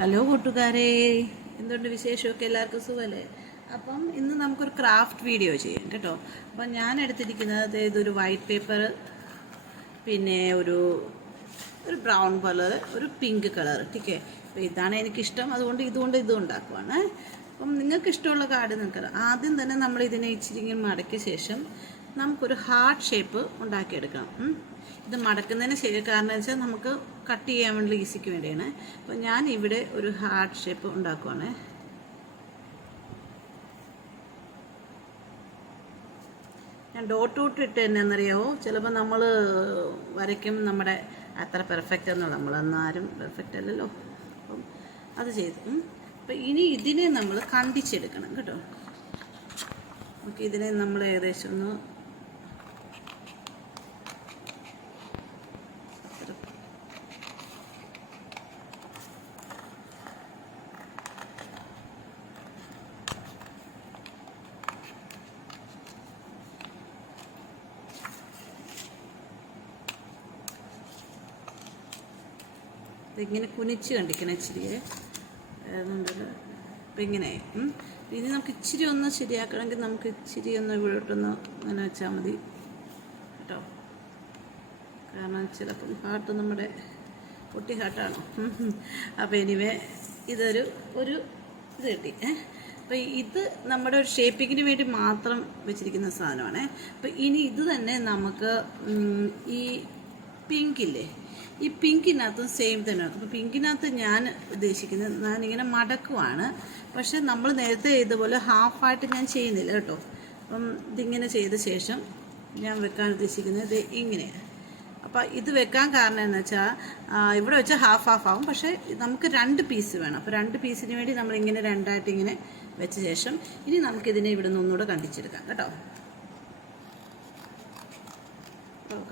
Hello കൂട്ടുകാരെ, എന്തുകൊണ്ട് വിശേഷമൊക്കെ? എല്ലാവർക്കും സുഖമല്ലേ? അപ്പം ഇന്ന് നമുക്കൊരു ക്രാഫ്റ്റ് വീഡിയോ ചെയ്യാം കേട്ടോ. അപ്പം ഞാൻ എടുത്തിരിക്കുന്നത് ഇതൊരു വൈറ്റ് പേപ്പർ, പിന്നെ ഒരു ബ്രൗൺ കളർ, ഒരു പിങ്ക് കളർ. ടീക്കേ, അപ്പോൾ ഇതാണ് എനിക്കിഷ്ടം, അതുകൊണ്ട് ഇതും ഉണ്ടാക്കുവാണ്. അപ്പം നിങ്ങൾക്ക് ഇഷ്ടമുള്ള കാർഡ് നിങ്ങൾക്ക് ആദ്യം തന്നെ നമ്മൾ ഇതിനെ ഇച്ചിരി മടക്കിയ ശേഷം നമുക്കൊരു ഹാർട്ട് ഷേപ്പ് ഉണ്ടാക്കിയെടുക്കണം. ഇത് മടക്കുന്നതിന് കാരണം വെച്ചാൽ നമുക്ക് കട്ട് ചെയ്യാൻ വേണ്ടി ഈസിക്ക് വേണ്ടിയാണ്. അപ്പോൾ ഞാൻ ഇവിടെ ഒരു ഹാർട്ട് ഷേപ്പ് ഉണ്ടാക്കുവാണ്. ഞാൻ ഡോട്ട് ഇട്ട് എന്നറിയാവോ, ചിലപ്പോൾ നമ്മൾ വരയ്ക്കും നമ്മുടെ അത്ര പെർഫെക്റ്റ് ഒന്നും നമ്മളൊന്നാരും പെർഫെക്റ്റ് അല്ലല്ലോ. അപ്പം അത് ചെയ്തു. അപ്പം ഇനി ഇതിനെ നമ്മൾ കണ്ടിച്ചെടുക്കണം കേട്ടോ. ഓക്കെ, ഇതിനെ നമ്മൾ ഏകദേശം ഒന്ന് ഇങ്ങനെ കുനിച്ച് കണ്ടിക്കണം ഇച്ചിരി. അതുകൊണ്ടത് ഇപ്പം ഇങ്ങനെ. ഇനി നമുക്ക് ഇച്ചിരി ഒന്ന് ശരിയാക്കണമെങ്കിൽ നമുക്ക് ഇച്ചിരി ഒന്ന് ഇവിടോട്ടൊന്ന് അങ്ങനെ വെച്ചാൽ മതി കേട്ടോ. കാരണം ചിലപ്പം ഹാർട്ട് നമ്മുടെ പൊട്ടി ഹാർട്ടാണോ. അപ്പോൾ എനിവേ ഇതൊരു ഇത് കിട്ടി. അപ്പോൾ ഇത് നമ്മുടെ ഒരു ഷേപ്പിങ്ങിന് വേണ്ടി മാത്രം വെച്ചിരിക്കുന്ന സാധനമാണ്. അപ്പോൾ ഇനി ഇത് തന്നെ നമുക്ക് ഈ പിങ്കില്ലേ, ഈ പിങ്കിനകത്തും സെയിം തന്നെ. അപ്പോൾ പിങ്കിനകത്ത് ഞാൻ ഉദ്ദേശിക്കുന്നത് ഞാനിങ്ങനെ മടക്കുവാണ്. പക്ഷെ നമ്മൾ നേരത്തെ ഇതുപോലെ ഹാഫായിട്ട് ഞാൻ ചെയ്യുന്നില്ല കേട്ടോ. അപ്പം ഇതിങ്ങനെ ചെയ്ത ശേഷം ഞാൻ വെക്കാൻ ഉദ്ദേശിക്കുന്നത് ഇത് ഇങ്ങനെയാണ്. അപ്പോൾ ഇത് വെക്കാൻ കാരണം എന്ന് വെച്ചാൽ ഇവിടെ വെച്ചാൽ ഹാഫ് ആവും. പക്ഷേ നമുക്ക് 2 പീസ് വേണം. അപ്പോൾ 2 പീസിന് വേണ്ടി നമ്മളിങ്ങനെ രണ്ടായിട്ട് ഇങ്ങനെ വെച്ച ശേഷം ഇനി നമുക്കിതിനെ ഇവിടെ നിന്ന് ഒന്നുകൂടെ കണ്ടിച്ചെടുക്കാം കേട്ടോ.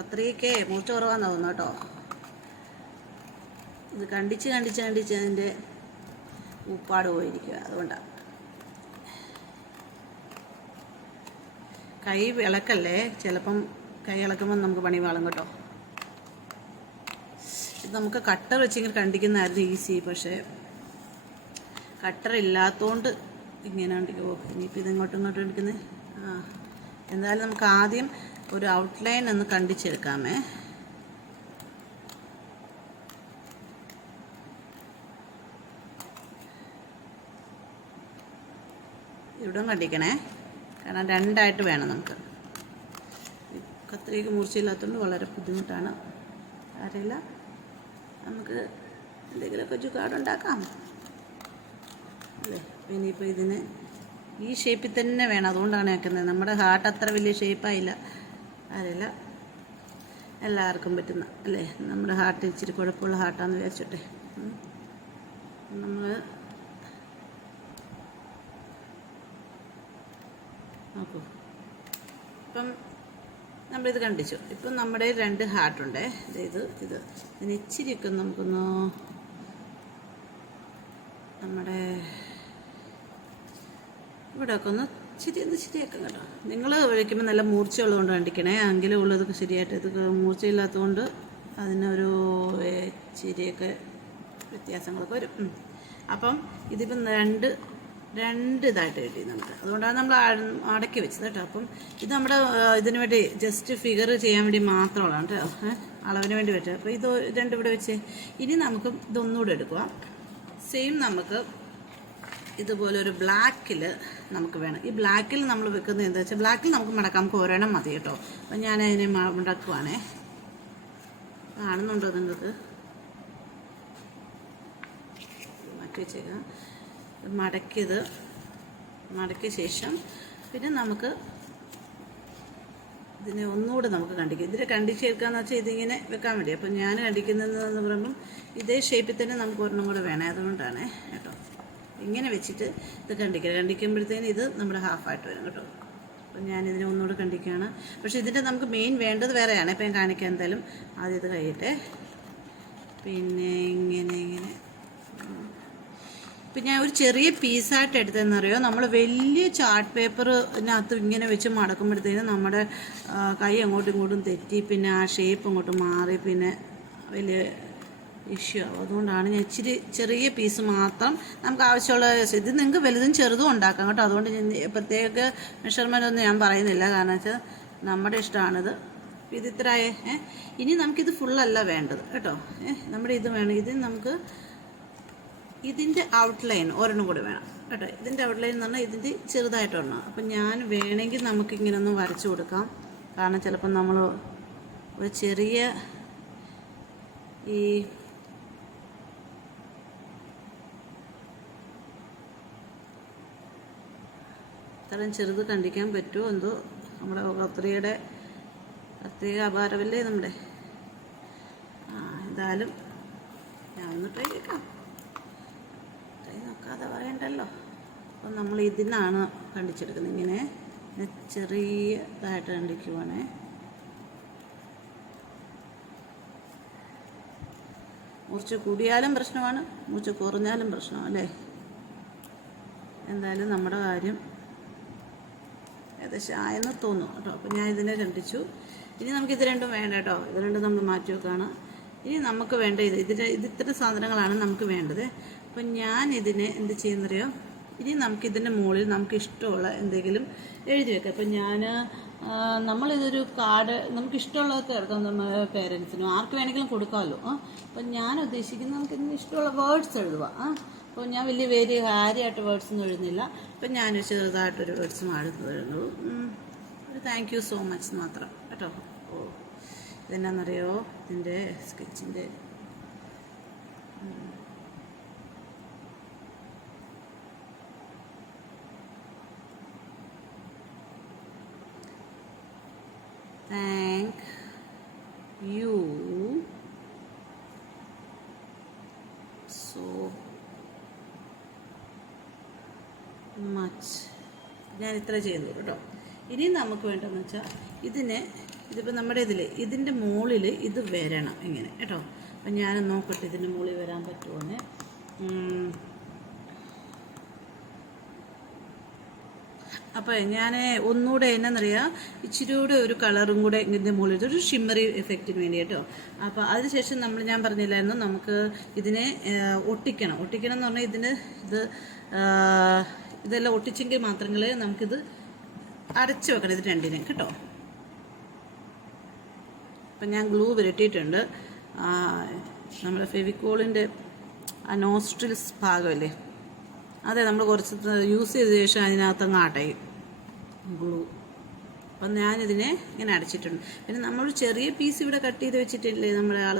കത്രിയൊക്കെ മൂച്ച കുറവാന്ന് തോന്നുന്നു കേട്ടോ. ഇത് കണ്ടിച്ച് അതിൻ്റെ ഉപ്പാട് പോയിരിക്കുക. അതുകൊണ്ടാണ്. കൈ ഇളക്കല്ലേ, ചിലപ്പം കൈ ഇളക്കുമ്പോൾ നമുക്ക് പണി വാളും കേട്ടോ. ഇത് നമുക്ക് കട്ടർ വെച്ചിങ്ങനെ കണ്ടിക്കുന്നതായിരുന്നു ഈസി. പക്ഷേ കട്ടർ ഇല്ലാത്തതുകൊണ്ട് ഇങ്ങനെ കണ്ടിക്കുമോ. ഇനിയിപ്പോൾ ഇങ്ങോട്ടും എടുക്കുന്നത്. എന്തായാലും നമുക്ക് ആദ്യം ഒരു ഔട്ട്ലൈൻ ഒന്ന് കണ്ടിച്ചെടുക്കാമേ. ഇവിടെ കണ്ടിക്കണേ, കാരണം 2ആയിട്ട് വേണം നമുക്ക്. കത്രിക മൂർച്ചയില്ലാത്തതുകൊണ്ട് വളരെ ബുദ്ധിമുട്ടാണ്. അറിയില്ല, നമുക്ക് എന്തെങ്കിലുമൊക്കെ ചുക്കാടുണ്ടാക്കാം അല്ലേ. ഇനിയിപ്പോൾ ഇതിന് ഈ ഷേപ്പിൽ തന്നെ വേണം, അതുകൊണ്ടാണ് വെക്കുന്നത്. നമ്മുടെ ഹാർട്ട് അത്ര വലിയ ഷേപ്പായില്ല. അറിയില്ല, എല്ലാവർക്കും പറ്റുന്ന അല്ലേ. നമ്മുടെ ഹാർട്ട് ഇച്ചിരി കുഴപ്പമുള്ള ഹാർട്ടാണെന്ന് വിചാരിച്ചോട്ടെ. നമ്മൾ നോക്കൂ. ഇപ്പം നമ്മളിത് കണ്ടിച്ചു. ഇപ്പം നമ്മുടെ 2 ഹാർട്ടുണ്ട്. ഇതിന് ഇച്ചിരിയൊക്കെ നമുക്കൊന്ന് നമ്മുടെ ഇവിടെയൊക്കെ ഒന്ന് ശരിയാക്കാം കേട്ടോ. നിങ്ങൾ ഒഴിക്കുമ്പോൾ നല്ല മൂർച്ചയുള്ളതുകൊണ്ട് കണ്ടിക്കണേ, എങ്കിലും ഉള്ളതൊക്കെ ശരിയായിട്ട്. ഇത് മൂർച്ചയില്ലാത്തതുകൊണ്ട് അതിനൊരു ഇച്ചിരിയൊക്കെ വ്യത്യാസങ്ങളൊക്കെ വരും. അപ്പം ഇതിപ്പം രണ്ട് ഇതായിട്ട് കിട്ടി നമുക്ക്. അതുകൊണ്ടാണ് നമ്മൾ അടക്കി വെച്ചത് കേട്ടോ. അപ്പം ഇത് നമ്മുടെ ഇതിന് വേണ്ടി ജസ്റ്റ് ഫിഗർ ചെയ്യാൻ വേണ്ടി മാത്രമുള്ളതാണ് കേട്ടോ, അളവിന് വേണ്ടി വെച്ചത്. അപ്പോൾ ഇത് 2 ഇവിടെ വെച്ച് ഇനി നമുക്ക് ഇതൊന്നുകൂടെ എടുക്കുക. സെയിം നമുക്ക് ഇതുപോലെ ഒരു ബ്ലാക്കിൽ നമുക്ക് വേണം. ഈ ബ്ലാക്കിൽ നമ്മൾ വെക്കുന്നത് എന്താ വെച്ചാൽ, ബ്ലാക്കിൽ നമുക്ക് മടക്കാം, നമുക്ക് ഒരെണ്ണം മതി കേട്ടോ. അപ്പം ഞാനതിനെ മടക്കുവാണേ. കാണുന്നുണ്ടോ നിങ്ങൾക്ക്? മാറ്റി വെച്ചേക്കാം. മടക്കിയ ശേഷം പിന്നെ നമുക്ക് ഇതിനെ ഒന്നുകൂടെ നമുക്ക് കണ്ടിക്കാം. ഇതിനെ കണ്ടിച്ചെടുക്കാന്ന് വെച്ചാൽ ഇതിങ്ങനെ വെക്കാൻ വേണ്ടി. അപ്പം ഞാൻ കണ്ടിക്കുന്നതെന്ന് പറയുമ്പം ഇതേ ഷേപ്പിൽ തന്നെ നമുക്ക് ഒരെണ്ണം കൂടെ വേണേ, അതുകൊണ്ടാണ് കേട്ടോ. ഇങ്ങനെ വെച്ചിട്ട് ഇത് കണ്ടിക്കുമ്പോഴത്തേന് ഇത് നമ്മുടെ ഹാഫായിട്ട് വരും കേട്ടോ. അപ്പം ഞാനിതിനെ ഒന്നുകൂടെ കണ്ടിക്കുകയാണ്. പക്ഷേ ഇതിൻ്റെ നമുക്ക് മെയിൻ വേണ്ടത് വേറെയാണ്. ഇപ്പം ഞാൻ കാണിക്കാം. എന്തായാലും ആദ്യം ഇത് കഴിയട്ടെ. പിന്നെ ഇങ്ങനെ ഇപ്പം ഞാൻ ഒരു ചെറിയ പീസായിട്ട് എടുത്തതെന്നറിയോ, നമ്മൾ വലിയ ചാർട്ട് പേപ്പറിനകത്ത് ഇങ്ങനെ വെച്ച് മടക്കുമ്പോഴത്തേനും നമ്മുടെ കൈ അങ്ങോട്ടും ഇങ്ങോട്ടും തെറ്റി, പിന്നെ ആ ഷേപ്പ് അങ്ങോട്ട് മാറി, പിന്നെ വലിയ ഇഷ്യൂ ആവും. അതുകൊണ്ടാണ് ഞാൻ ഇച്ചിരി ചെറിയ പീസ് മാത്രം നമുക്ക് ആവശ്യമുള്ള. ഇത് നിങ്ങൾക്ക് വലുതും ചെറുതും ഉണ്ടാക്കാം കേട്ടോ. അതുകൊണ്ട് ഞാൻ പ്രത്യേക മെഷർമെൻ്റ് ഒന്നും ഞാൻ പറയുന്നില്ല, കാരണം വെച്ചാൽ നമ്മുടെ ഇഷ്ടമാണിത്. ഇത് ഇത്രയേ. ഇനി നമുക്കിത് ഫുള്ളല്ല വേണ്ടത് കേട്ടോ. നമ്മുടെ ഇത് വേണം. ഇത് നമുക്ക് ഇതിൻ്റെ ഔട്ട്ലൈൻ ഒരെണ്ണം കൂടി വേണം കേട്ടോ. ഇതിൻ്റെ ഔട്ട്ലൈൻ എന്ന് പറഞ്ഞാൽ ഇതിൻ്റെ ചെറുതായിട്ടൊരെണ്ണം. അപ്പം ഞാൻ വേണമെങ്കിൽ നമുക്കിങ്ങനെ ഒന്ന് വരച്ചു കൊടുക്കാം. കാരണം ചിലപ്പം നമ്മൾ ഒരു ചെറിയ ഈ ഇത്രയും ചെറുത് കണ്ടിക്കാൻ പറ്റുമോ എന്തോ. നമ്മുടെ കത്രികയുടെ പ്രത്യേക അപാരമല്ലേ നമ്മുടെ. എന്തായാലും ഞാൻ ഒന്ന് ട്രൈ ചെയ്യാം. ട്രൈ നോക്കാതെ പറയണ്ടല്ലോ. അപ്പം നമ്മൾ ഇതിനാണ് കണ്ടിച്ചെടുക്കുന്നത്. ഇങ്ങനെ ചെറിയതായിട്ട് കണ്ടിക്കുവാണേ. മുറിച്ച് കൂടിയാലും പ്രശ്നമാണ്, മുറിച്ച് കുറഞ്ഞാലും പ്രശ്നമാണ് അല്ലേ. എന്തായാലും നമ്മുടെ കാര്യം ഏകദേശം ആയെന്ന് തോന്നുന്നു കേട്ടോ. അപ്പം ഞാൻ ഇതിനെ കണ്ടിച്ചു. ഇനി നമുക്ക് ഇത് രണ്ടും വേണ്ട കേട്ടോ. ഇത് രണ്ടും നമ്മൾ മാറ്റി വെക്കാണ്. ഇനി നമുക്ക് വേണ്ട ഇത് ഇത്തരം സാധനങ്ങളാണ് നമുക്ക് വേണ്ടത്. അപ്പം ഞാൻ ഇതിനെ എന്ത് ചെയ്യുന്നറിയോ, ഇനി നമുക്കിതിൻ്റെ മുകളിൽ നമുക്ക് ഇഷ്ടമുള്ള എന്തെങ്കിലും എഴുതി വെക്കാം. അപ്പം നമ്മളിതൊരു കാർഡ് നമുക്ക് ഇഷ്ടമുള്ളതൊക്കെ എടുക്കാം. നമ്മുടെ പേരൻസിനും ആർക്ക് വേണമെങ്കിലും കൊടുക്കാമല്ലോ. അപ്പം ഞാൻ ഉദ്ദേശിക്കുന്നത് നമുക്ക് ഇതിന് ഇഷ്ടമുള്ള വേർഡ്സ് എഴുതുക. അപ്പോൾ ഞാൻ വലിയ കാര്യമായിട്ട് വേർഡ്സ് ഒന്നും എഴുതുന്നില്ല. അപ്പം ഞാൻ ചെറുതായിട്ടൊരു വേർഡ്സും എഴുതുന്നു. ഒരു താങ്ക് യു സോ മച്ച് മാത്രം കേട്ടോ. ഇതെന്നാന്നറിയോ, ഇതിൻ്റെ സ്കെച്ചിൻ്റെ താങ്ക് യു സോ മച്ച്. ഞാൻ ഇത്ര ചെയ്തു കേട്ടോ. ഇനി നമുക്ക് വേണ്ടതെന്ന് വെച്ചാൽ ഇതിപ്പോൾ നമ്മുടെ ഇതിൻ്റെ മുകളിൽ ഇത് വരണം ഇങ്ങനെ കേട്ടോ. അപ്പം ഞാൻ നോക്കട്ടെ ഇതിൻ്റെ മുകളിൽ വരാൻ പറ്റുമോന്ന്. അപ്പോൾ ഞാൻ ഒന്നുകൂടെ എന്നറിയാം, ഇച്ചിരി കൂടെ ഒരു കളറും കൂടെ ഇതിൻ്റെ മുകളിൽ ഒരു ഷിമ്മറി എഫക്റ്റിന് വേണ്ടി കേട്ടോ. അപ്പോൾ അതിനുശേഷം ഞാൻ പറഞ്ഞില്ലായിരുന്നു നമുക്ക് ഇതിനെ ഒട്ടിക്കണം എന്ന് പറഞ്ഞാൽ ഇതെല്ലാം ഒട്ടിച്ചെങ്കിൽ മാത്രമേ നമുക്കിത് അരച്ച് വെക്കണം ഇത് രണ്ടിനും കേട്ടോ. അപ്പം ഞാൻ ഗ്ലൂ പുരട്ടിയിട്ടുണ്ട്. നമ്മുടെ ഫെവിക്കോളിൻ്റെ ആ നോസ്ട്രിൽസ് ഭാഗമല്ലേ, അതെ, നമ്മൾ കുറച്ച് യൂസ് ചെയ്ത ശേഷം അതിനകത്തങ്ങ് ആട്ടയും ഗ്ലൂ. അപ്പം ഞാനിതിനെ ഇങ്ങനെ അടച്ചിട്ടുണ്ട്. പിന്നെ നമ്മളൊരു ചെറിയ പീസ് ഇവിടെ കട്ട് ചെയ്ത് വെച്ചിട്ടില്ലേ നമ്മുടെ ആൾ,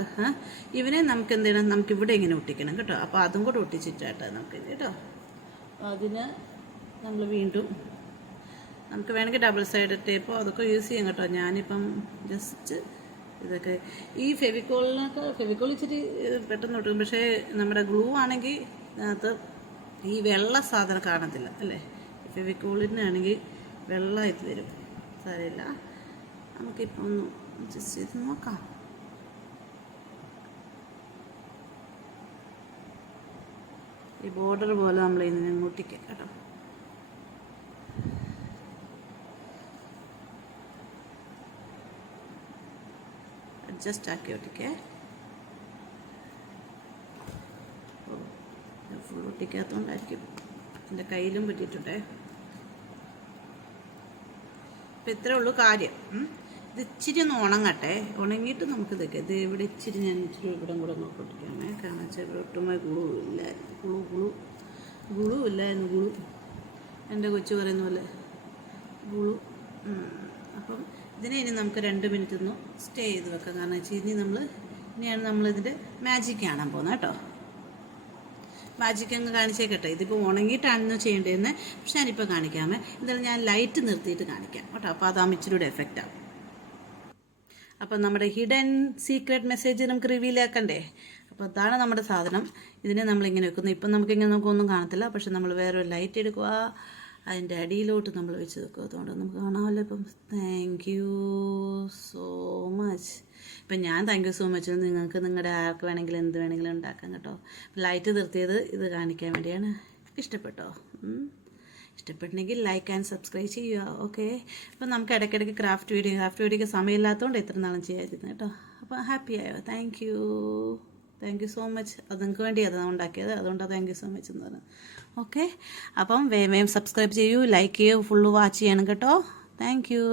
ഇവനെ നമുക്ക് എന്ത് ചെയ്യണം, നമുക്കിവിടെ ഇങ്ങനെ ഒട്ടിക്കണം കേട്ടോ. അപ്പോൾ അതും കൂടെ ഒട്ടിച്ചിട്ടാട്ടോ നമുക്ക് കേട്ടോ. അതിന് നമ്മൾ വീണ്ടും നമുക്ക് വേണമെങ്കിൽ ഡബിൾ സൈഡ് ടേപ്പോ അതൊക്കെ യൂസ് ചെയ്യാം കേട്ടോ. ഞാനിപ്പം ജസ്റ്റ് ഇതൊക്കെ ഈ ഫെവിക്കോൾ ഇച്ചിരി പെട്ടെന്ന് ഒട്ടും. പക്ഷേ നമ്മുടെ ഗ്ലൂ ആണെങ്കിൽ അതിനകത്ത് ഈ വെള്ള സാധനം കാണത്തില്ല അല്ലേ. ഫെവിക്കോളിനാണെങ്കിൽ വെള്ളം ഇത് വരും. സാരമില്ല, നമുക്കിപ്പം ഒന്ന് ജസ്റ്റ് ചെയ്ത് നോക്കാം. ഈ ബോർഡർ പോലെ നമ്മൾ ഇതിനെ ഒട്ടിക്കാം കേട്ടോ. അഡ്ജസ്റ്റ് ആക്കി ഒട്ടിക്കേ. ഫുൾ ഒട്ടിക്കാത്തതുകൊണ്ടായിരിക്കും എൻ്റെ കയ്യിലും പറ്റിയിട്ടുണ്ടേ. അപ്പം ഇത്രേ ഉള്ളൂ കാര്യം. ഇത് ഇച്ചിരി ഒന്ന് ഉണങ്ങട്ടെ. ഉണങ്ങിയിട്ട് നമുക്കിതൊക്കെ ഇത് ഇവിടെ ഇച്ചിരി ഞാൻ ഇച്ചിരി ഇവിടെ കൂടെ നോക്കിക്കൊണ്ടിരിക്കുകയാണ്. കാരണം വെച്ചാൽ ഇവിടെ ഒട്ടുമായി ഗുളു ഇല്ലായിരുന്നു. എൻ്റെ കൊച്ചു പറയുന്ന പോലെ ഗുളു. അപ്പം ഇതിനെ ഇനി നമുക്ക് 2 മിനിറ്റ് ഒന്ന് സ്റ്റേ ചെയ്ത് വെക്കാം. കാരണം വെച്ചാൽ ഇനിയാണ് നമ്മളിതിൻ്റെ മാജിക് കാണാൻ പോകുന്നത് കേട്ടോ. മാജിക് അങ്ങ് കാണിച്ചേക്കട്ടെ. ഇതിപ്പോൾ ഉണങ്ങിയിട്ടാണെന്ന് ചെയ്യേണ്ടതെന്ന്, പക്ഷെ ഞാനിപ്പോൾ കാണിക്കാമേ. എന്തായാലും ഞാൻ ലൈറ്റ് നിർത്തിയിട്ട് കാണിക്കാം കേട്ടോ. അപ്പോൾ അതാകുമ്പോൾ ഇച്ചിരിയുടെ എഫക്റ്റാണ്. അപ്പം നമ്മുടെ ഹിഡൻ സീക്രട്ട് മെസ്സേജ് നമുക്ക് റിവീൽ ആക്കണ്ടേ. അപ്പോൾ അതാണ് നമ്മുടെ സാധനം. ഇതിനെ നമ്മളിങ്ങനെ വെക്കുന്നു. ഇപ്പം നമുക്കിങ്ങനെ നമുക്കൊന്നും കാണത്തില്ല. പക്ഷെ നമ്മൾ വേറൊരു ലൈറ്റ് എടുക്കുക, അതിൻ്റെ അടിയിലോട്ട് നമ്മൾ വെച്ച് വെക്കുക. അതുകൊണ്ട് നമുക്ക് കാണാമല്ലോ. ഇപ്പം താങ്ക് യു സോ മച്ച്. ഇപ്പം ഞാൻ താങ്ക് യു സോ മച്ച് നിങ്ങൾക്ക് നിങ്ങളുടെ ആർക്ക് വേണമെങ്കിലും എന്ത് വേണമെങ്കിലും ഉണ്ടാക്കാം കേട്ടോ. ലൈറ്റ് നിർത്തിയത് ഇത് കാണിക്കാൻ വേണ്ടിയാണ്. ഇഷ്ടപ്പെട്ടോ? ഇഷ്ടപ്പെട്ടെങ്കിൽ ലൈക്ക് ആൻഡ് സബ്സ്ക്രൈബ് ചെയ്യുക. ഓക്കെ. അപ്പം നമുക്ക് ഇടയ്ക്കിടയ്ക്ക് ക്രാഫ്റ്റ് വീഡിയോയ്ക്ക് സമയമില്ലാത്തതുകൊണ്ട് എത്ര നാളും ചെയ്യാതിരുന്നു കേട്ടോ. അപ്പോൾ ഹാപ്പി ആയോ? Thank you. Thank you so much. അത് നിങ്ങൾക്ക് വേണ്ടിയാണ് ഉണ്ടാക്കിയത്, അതുകൊണ്ടാണ് താങ്ക് യു സോ മച്ച് എന്ന് പറഞ്ഞത്. ഓക്കെ, അപ്പം വേഗം സബ്സ്ക്രൈബ് ചെയ്യൂ, ലൈക്ക് ചെയ്യൂ, ഫുള്ള് വാച്ച് ചെയ്യണം കേട്ടോ. Thank you.